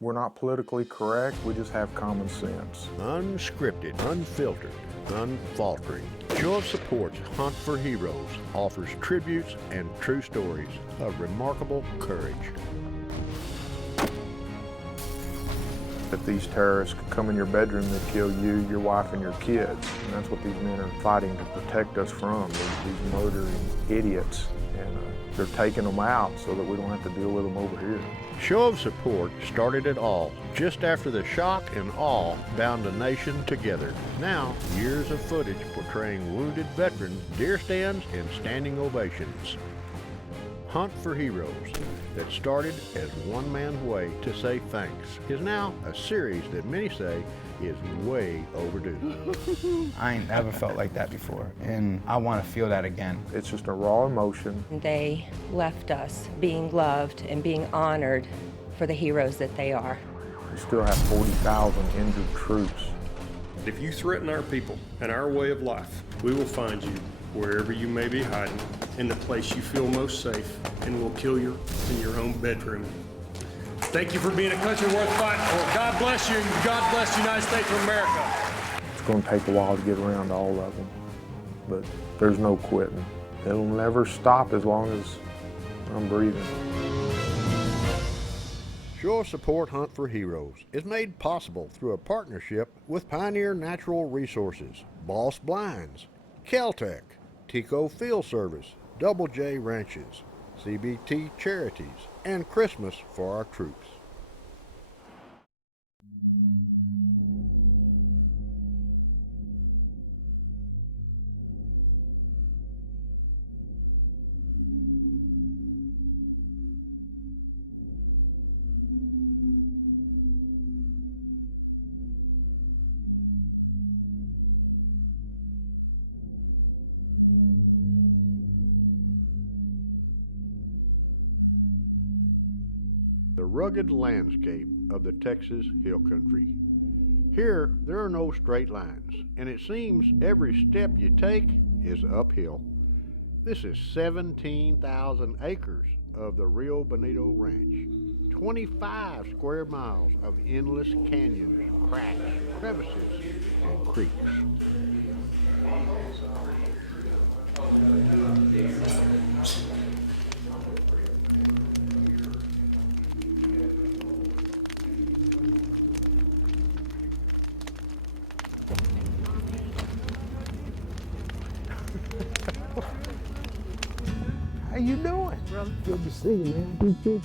We're not politically correct, we just have common sense. Unscripted, unfiltered, unfaltering. Show of Support's Hunt for Heroes offers tributes and true stories of remarkable courage. If these terrorists could come in your bedroom, they'd kill you, your wife, and your kids. And that's what these men are fighting to protect us from, these murdering idiots. And they're taking them out so that we don't have to deal with them over here. Show of Support started it all just after the shock and awe bound a nation together. Now, years of footage portraying wounded veterans, deer stands, and standing ovations. Hunt for Heroes, that started as one man's way to say thanks, is now a series that many say is way overdue. I ain't never felt like that before, and I want to feel that again. It's just a raw emotion. They left us being loved and being honored for the heroes that they are. We still have 40,000 injured troops. If you threaten our people and our way of life, we will find you wherever you may be hiding, in the place you feel most safe, and we'll kill you in your own bedroom. Thank you for being a country worth fighting for. God bless you, and God bless the United States of America. It's going to take a while to get around to all of them, but there's no quitting. It'll never stop as long as I'm breathing. Show of Support Hunt for Heroes is made possible through a partnership with Pioneer Natural Resources, Boss Blinds, Caltech, Tico Field Service, Double J Ranches, CBT Charities, and Christmas for our troops. The rugged landscape of the Texas Hill Country. Here, there are no straight lines, and it seems every step you take is uphill. This is 17,000 acres of the Rio Bonito Ranch, 25 square miles of endless canyons, cracks, crevices, and creeks. How you doing, brother? Good to see you, man.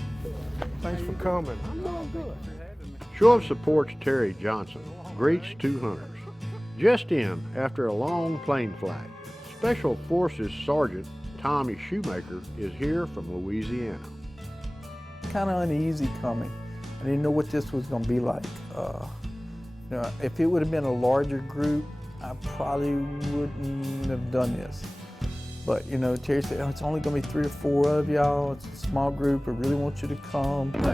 Thanks for coming. I'm doing good. Show of Support's Terry Johnson greets two hunters. Just in after a long plane flight, Special Forces Sergeant Tommy Shoemaker is here from Louisiana. Kind of uneasy coming. I didn't know what this was going to be like. If it would have been a larger group, I probably wouldn't have done this. But Terry said, oh, it's only going to be 3 or 4 of y'all. It's a small group. I really want you to come. How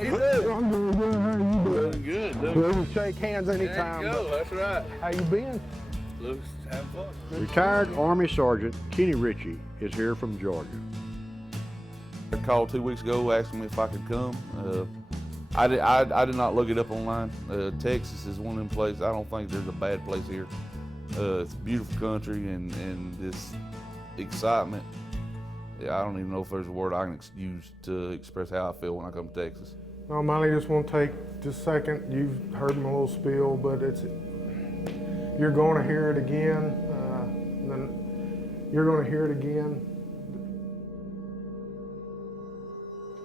you doing? I'm doing good. How you doing? Good. We'll shake hands anytime. There you go. That's right. How you been? Looks have fun. Retired Army Sergeant Kenny Ritchie is here from Georgia. I called 2 weeks ago asking me if I could come. I did not look it up online. Texas is one of them places. I don't think there's a bad place here. It's a beautiful country and this excitement. Yeah, I don't even know if there's a word I can use to express how I feel when I come to Texas. No, Molly, just want to take just a second. You've heard my little spiel, but you're going to hear it again. Then you're going to hear it again.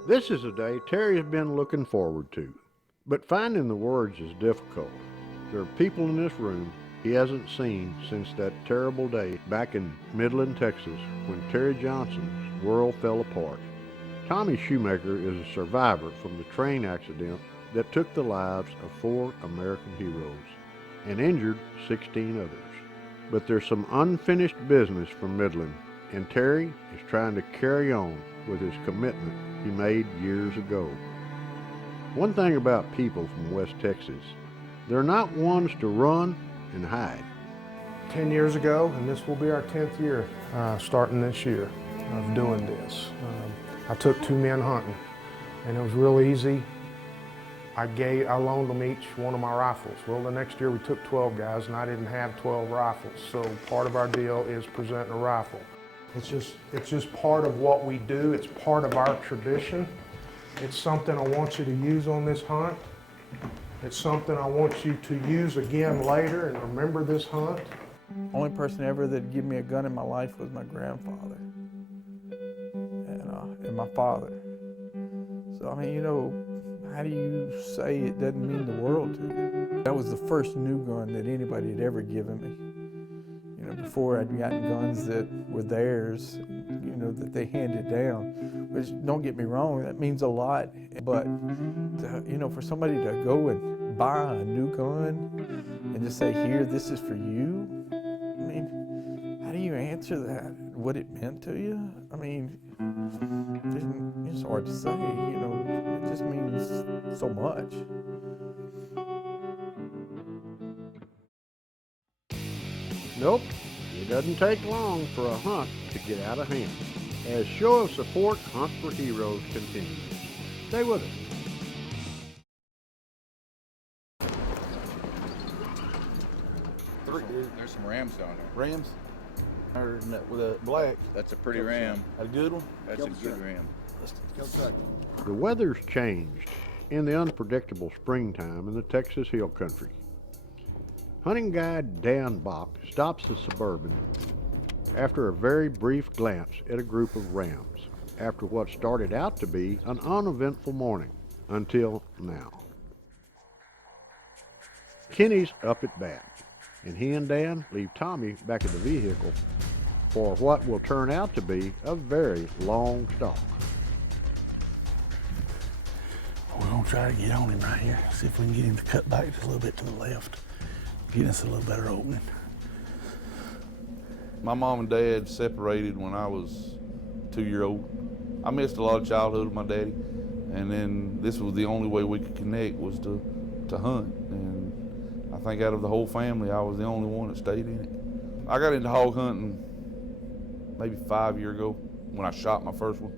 This is a day Terry has been looking forward to, but finding the words is difficult. There are people in this room he hasn't seen since that terrible day back in Midland, Texas, when Terry Johnson's world fell apart. Tommy Shoemaker is a survivor from the train accident that took the lives of 4 American heroes and injured 16 others. But there's some unfinished business from Midland, and Terry is trying to carry on with his commitment he made years ago. One thing about people from West Texas, they're not ones to run and hide. 10 years ago, and this will be our 10th year starting this year of doing this. I took 2 men hunting, and it was real easy. I loaned them each one of my rifles. Well, the next year we took 12 guys and I didn't have 12 rifles. So part of our deal is presenting a rifle. It's just part of what we do. It's part of our tradition. It's something I want you to use on this hunt. It's something I want you to use again later and remember this hunt. Only person ever that gave me a gun in my life was my grandfather and my father. So, I mean, you know, how do you say it doesn't mean the world to you? That was the first new gun that anybody had ever given me. You know, before I'd gotten guns that were theirs, you know, that they handed down, which, don't get me wrong, that means a lot. But, you know, for somebody to go and buy a new gun and just say, here, this is for you, I mean, how do you answer that? What it meant to you? I mean, it's hard to say, you know, it just means so much. Nope, it doesn't take long for a hunt to get out of hand. As Show of Support Hunt for Heroes continues. Stay with us. There's some rams down there. Rams? With a black. That's a pretty ram. A good one? That's a good ram. The weather's changed in the unpredictable springtime in the Texas Hill Country. Hunting guide Dan Bach stops the Suburban after a very brief glance at a group of rams after what started out to be an uneventful morning until now. Kenny's up at bat, and he and Dan leave Tommy back at the vehicle for what will turn out to be a very long stalk. We're going to try to get on him right here, see if we can get him to cut back just a little bit to the left, get us a little better opening. My mom and dad separated when I was 2-year-old. I missed a lot of childhood with my daddy, and then this was the only way we could connect was to hunt. And I think out of the whole family, I was the only one that stayed in it. I got into hog hunting maybe 5 years ago when I shot my first one.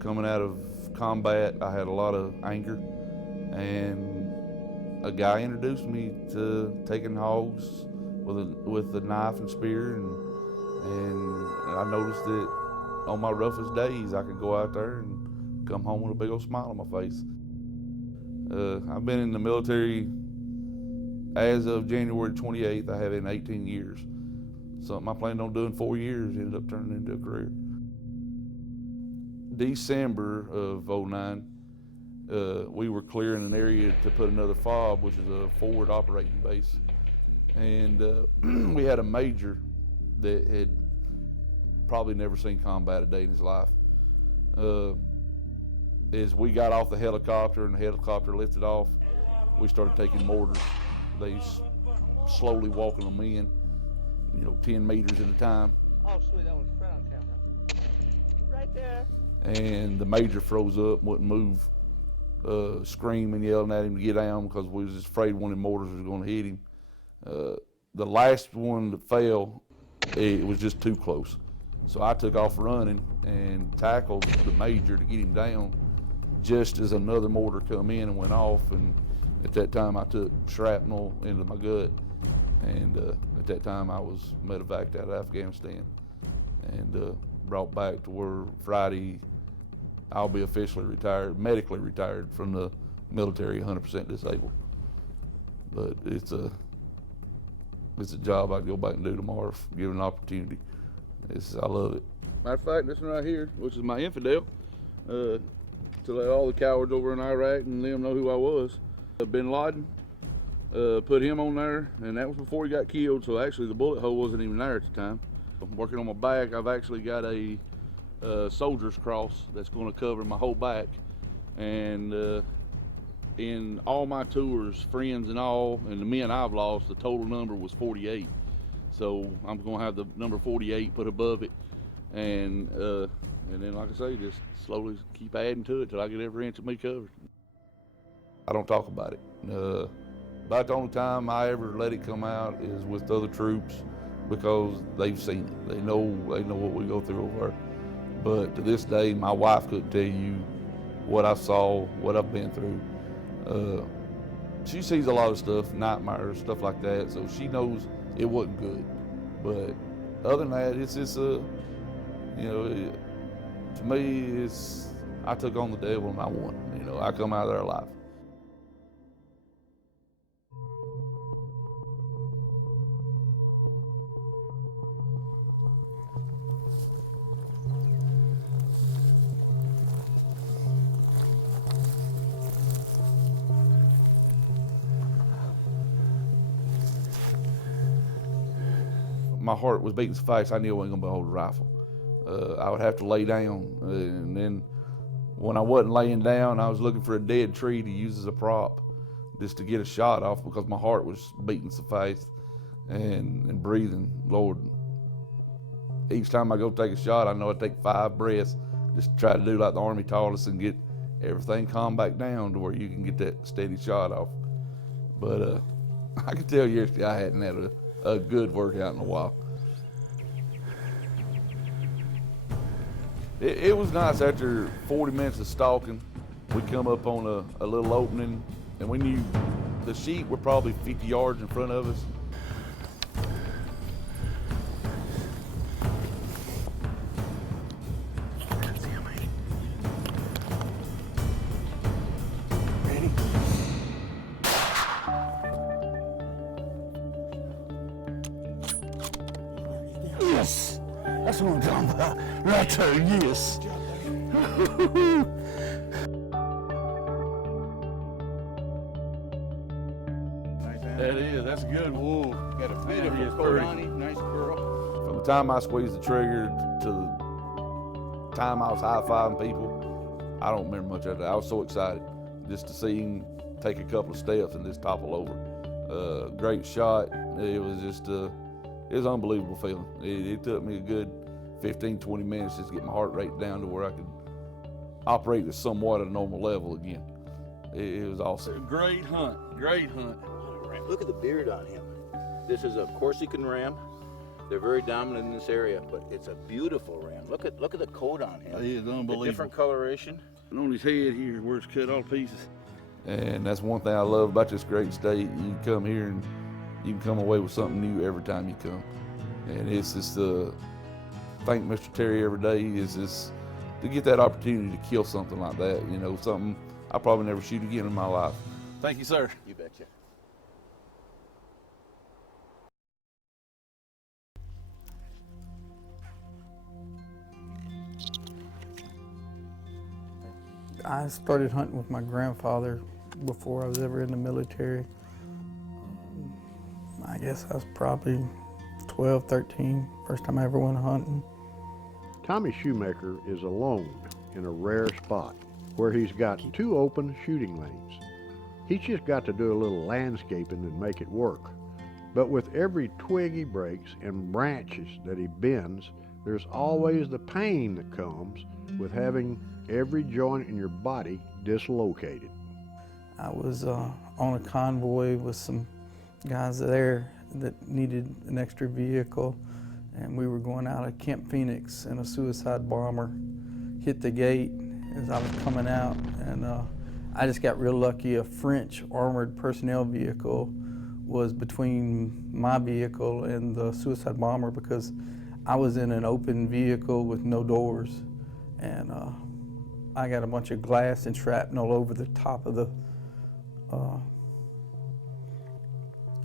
Coming out of combat, I had a lot of anger, and a guy introduced me to taking hogs with a knife and spear, and I noticed that on my roughest days I could go out there and come home with a big old smile on my face. I've been in the military as of January 28th. I have in 18 years. Something I planned on doing 4 years ended up turning into a career. December of '09, we were clearing an area to put another FOB, which is a forward operating base. And we had a major that had probably never seen combat a day in his life. As we got off the helicopter and the helicopter lifted off, we started taking mortars. They slowly walking them in, 10 meters at a time. Oh, sweet, that was right on camera. Right there. And the major froze up, wouldn't move, screaming, yelling at him to get down because we was just afraid one of the mortars was going to hit him. The last one that fell, it was just too close. So I took off running and tackled the major to get him down just as another mortar come in and went off. And at that time I took shrapnel into my gut. And at that time I was medevaced out of Afghanistan and brought back to where Friday I'll be officially retired, medically retired from the military, 100% disabled. But it's a job I'd go back and do tomorrow if given an opportunity. I love it. Matter of fact, this one right here, which is my infidel, to let all the cowards over in Iraq and them know who I was. Bin Laden, put him on there, and that was before he got killed, so actually the bullet hole wasn't even there at the time. I'm working on my back. I've actually got a soldier's cross that's going to cover my whole back, and in all my tours, friends and all, and the men I've lost, the total number was 48. So I'm going to have the number 48 put above it, and then, like I say, just slowly keep adding to it till I get every inch of me covered. I don't talk about it. About the only time I ever let it come out is with other troops because they've seen it. They know what we go through over there. But to this day, my wife couldn't tell you what I saw, what I've been through. She sees a lot of stuff, nightmares, stuff like that, so she knows it wasn't good. But other than that, it's just, to me, I took on the devil and I won. I come out of there alive. My heart was beating so fast I knew I wasn't gonna hold a rifle. I would have to lay down, and then when I wasn't laying down, I was looking for a dead tree to use as a prop, just to get a shot off because my heart was beating so fast and breathing. Lord, each time I go take a shot, I know I take 5 breaths just to try to do like the Army taught us and get everything calmed back down to where you can get that steady shot off. But I can tell yesterday I hadn't had a good workout in a while. It was nice. After 40 minutes of stalking, we come up on a little opening, and we knew the sheep were probably 50 yards in front of us. Yes, that's what I'm talking about. Right there, yes. That's a good wool. Got a beautiful coat on him, nice curl. From the time I squeezed the trigger to the time I was high-fiving people, I don't remember much of that. I was so excited just to see him take a couple of steps and just topple over. Great shot. It was just, it was an unbelievable feeling. It took me a good 15, 20 minutes just to get my heart rate down to where I could operate at somewhat at a normal level again. It was awesome. Great hunt, great hunt. Look at the beard on him. This is a Corsican ram. They're very dominant in this area, but it's a beautiful ram. Look at the coat on him. It is unbelievable. The different coloration. And on his head here, where it's cut all to pieces. And that's one thing I love about this great state. You can come here and you can come away with something new every time you come. And it's just thank Mr. Terry every day is just to get that opportunity to kill something like that. Something I'll probably never shoot again in my life. Thank you, sir. You betcha. I started hunting with my grandfather before I was ever in the military. I guess I was probably 12, 13, first time I ever went hunting. Tommy Shoemaker is alone in a rare spot where he's got 2 open shooting lanes. He's just got to do a little landscaping and make it work. But with every twig he breaks and branches that he bends, there's always the pain that comes with having every joint in your body dislocated. I was on a convoy with some guys there that needed an extra vehicle, and we were going out of Camp Phoenix, and a suicide bomber hit the gate as I was coming out, and I just got real lucky. A French armored personnel vehicle was between my vehicle and the suicide bomber because I was in an open vehicle with no doors, and I got a bunch of glass and shrapnel over the top of the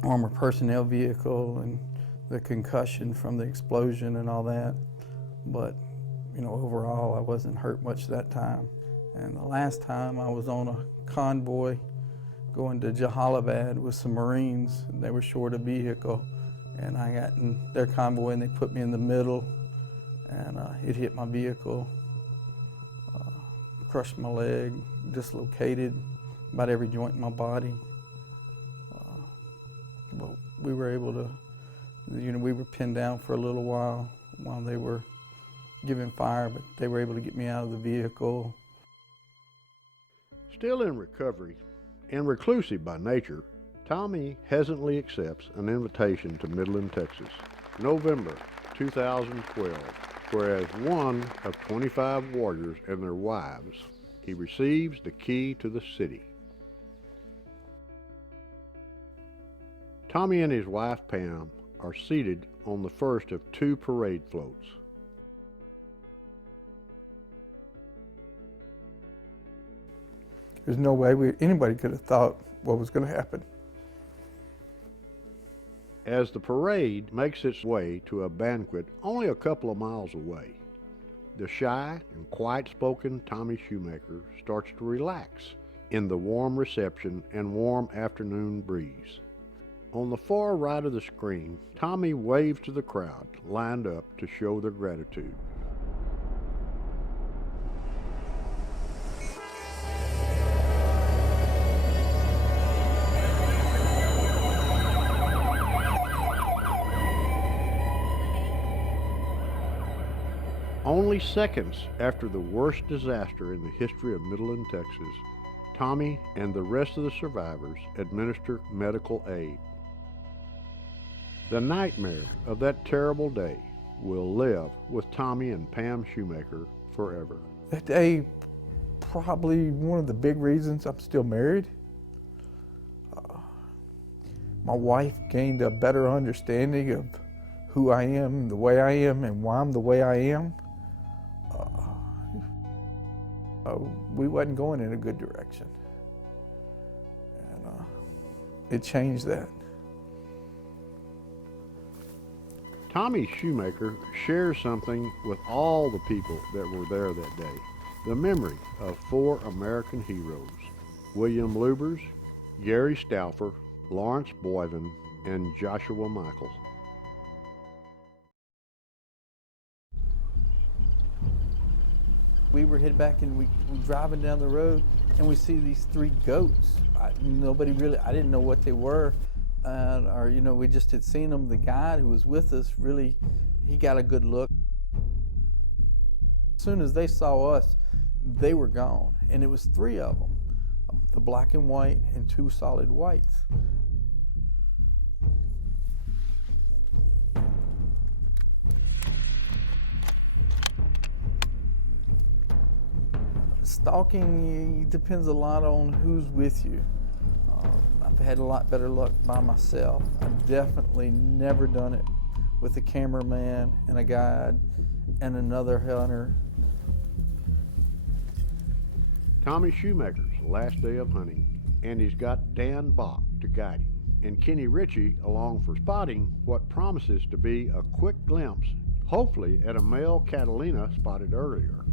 armored personnel vehicle and the concussion from the explosion and all that. But, overall, I wasn't hurt much that time. And the last time I was on a convoy going to Jalalabad with some Marines, and they were short a vehicle, and I got in their convoy and they put me in the middle, and it hit my vehicle, crushed my leg, dislocated about every joint in my body. But we were able to, we were pinned down for a little while they were giving fire, but they were able to get me out of the vehicle. Still in recovery and reclusive by nature, Tommy hesitantly accepts an invitation to Midland, Texas, November 2012, where as one of 25 warriors and their wives, he receives the key to the city. Tommy and his wife Pam are seated on the first of 2 parade floats. There's no way anybody could have thought what was going to happen. As the parade makes its way to a banquet only a couple of miles away, the shy and quiet-spoken Tommy Shoemaker starts to relax in the warm reception and warm afternoon breeze. On the far right of the screen, Tommy waves to the crowd lined up to show their gratitude. Only seconds after the worst disaster in the history of Midland, Texas, Tommy and the rest of the survivors administer medical aid. The nightmare of that terrible day will live with Tommy and Pam Shoemaker forever. That day, probably one of the big reasons I'm still married. My wife gained a better understanding of who I am, the way I am, and why I'm the way I am. We wasn't going in a good direction. And it changed that. Tommy Shoemaker shares something with all the people that were there that day. The memory of 4 American heroes, William Lubers, Gary Stauffer, Lawrence Boyven, and Joshua Michael. We were headed back and we were driving down the road and we see these 3 goats. I didn't know what they were. We just had seen them. The guide who was with us, really, he got a good look. As soon as they saw us, they were gone. And it was 3 of them, the black and white and 2 solid whites. Stalking depends a lot on who's with you. I've had a lot better luck by myself. I've definitely never done it with a cameraman and a guide and another hunter. Tommy Shoemaker's last day of hunting, and he's got Dan Bach to guide him, and Kenny Ritchie along for spotting what promises to be a quick glimpse, hopefully at a male Catalina spotted earlier.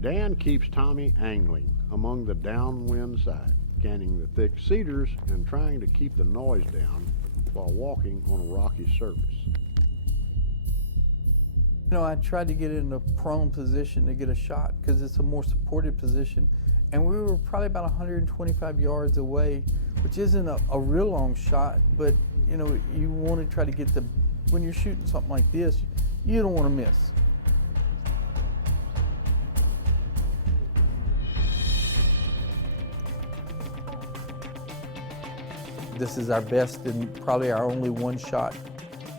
Dan keeps Tommy angling among the downwind side, scanning the thick cedars and trying to keep the noise down while walking on a rocky surface. I tried to get in a prone position to get a shot because it's a more supported position, and we were probably about 125 yards away, which isn't a real long shot, but you want to try to get when you're shooting something like this, you don't want to miss. This is our best and probably our only one shot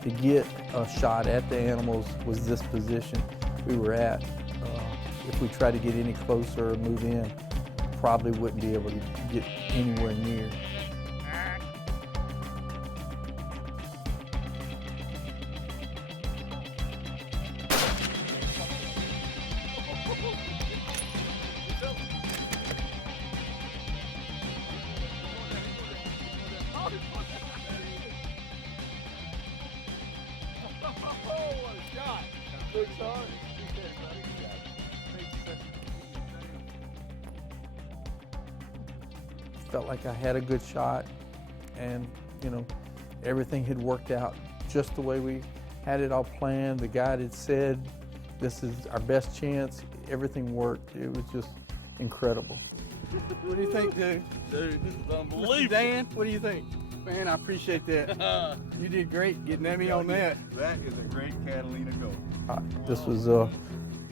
to get a shot at the animals was this position we were at. If we tried to get any closer or move in, probably wouldn't be able to get anywhere near. Felt like I had a good shot, and everything had worked out just the way we had it all planned. The guide had said this is our best chance. Everything worked. It was just incredible. What do you think, dude? Dude, this is unbelievable. Mr. Dan, what do you think? Man, I appreciate that. You did great getting at me on that. That is a great Catalina goat. This was a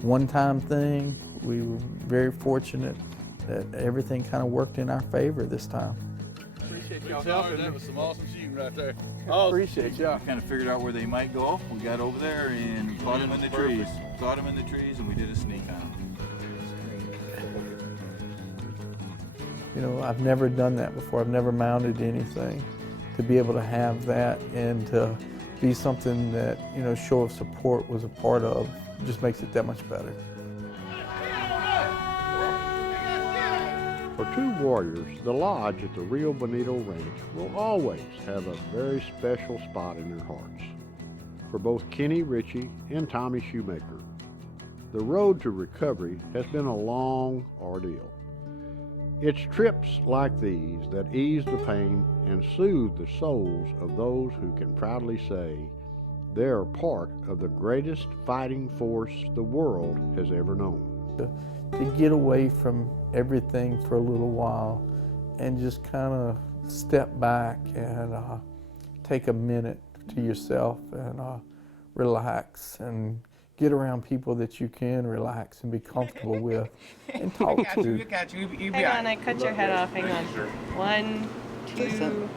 one-time thing. We were very fortunate that everything kind of worked in our favor this time. Appreciate y'all helping me. That was some awesome shooting right there. Appreciate y'all. Kind of figured out where they might go. We got over there and caught them in the trees. Caught them in the trees, and we did a sneak on them. You know, I've never done that before. I've never mounted anything. To be able to have that and to be something that, you know, show of support was a part of just makes it that much better. For two warriors, the lodge at the Rio Bonito Ranch will always have a very special spot in their hearts. For both Kenny Ritchie and Tommy Shoemaker, the road to recovery has been a long ordeal. It's trips like these that ease the pain and soothe the souls of those who can proudly say they are part of the greatest fighting force the world has ever known. To get away from everything for a little while and just kind of step back and take a minute to yourself and relax and get around people that you can relax and be comfortable with and talk to. Hang on, I cut your head off. Hang on. 1, 2,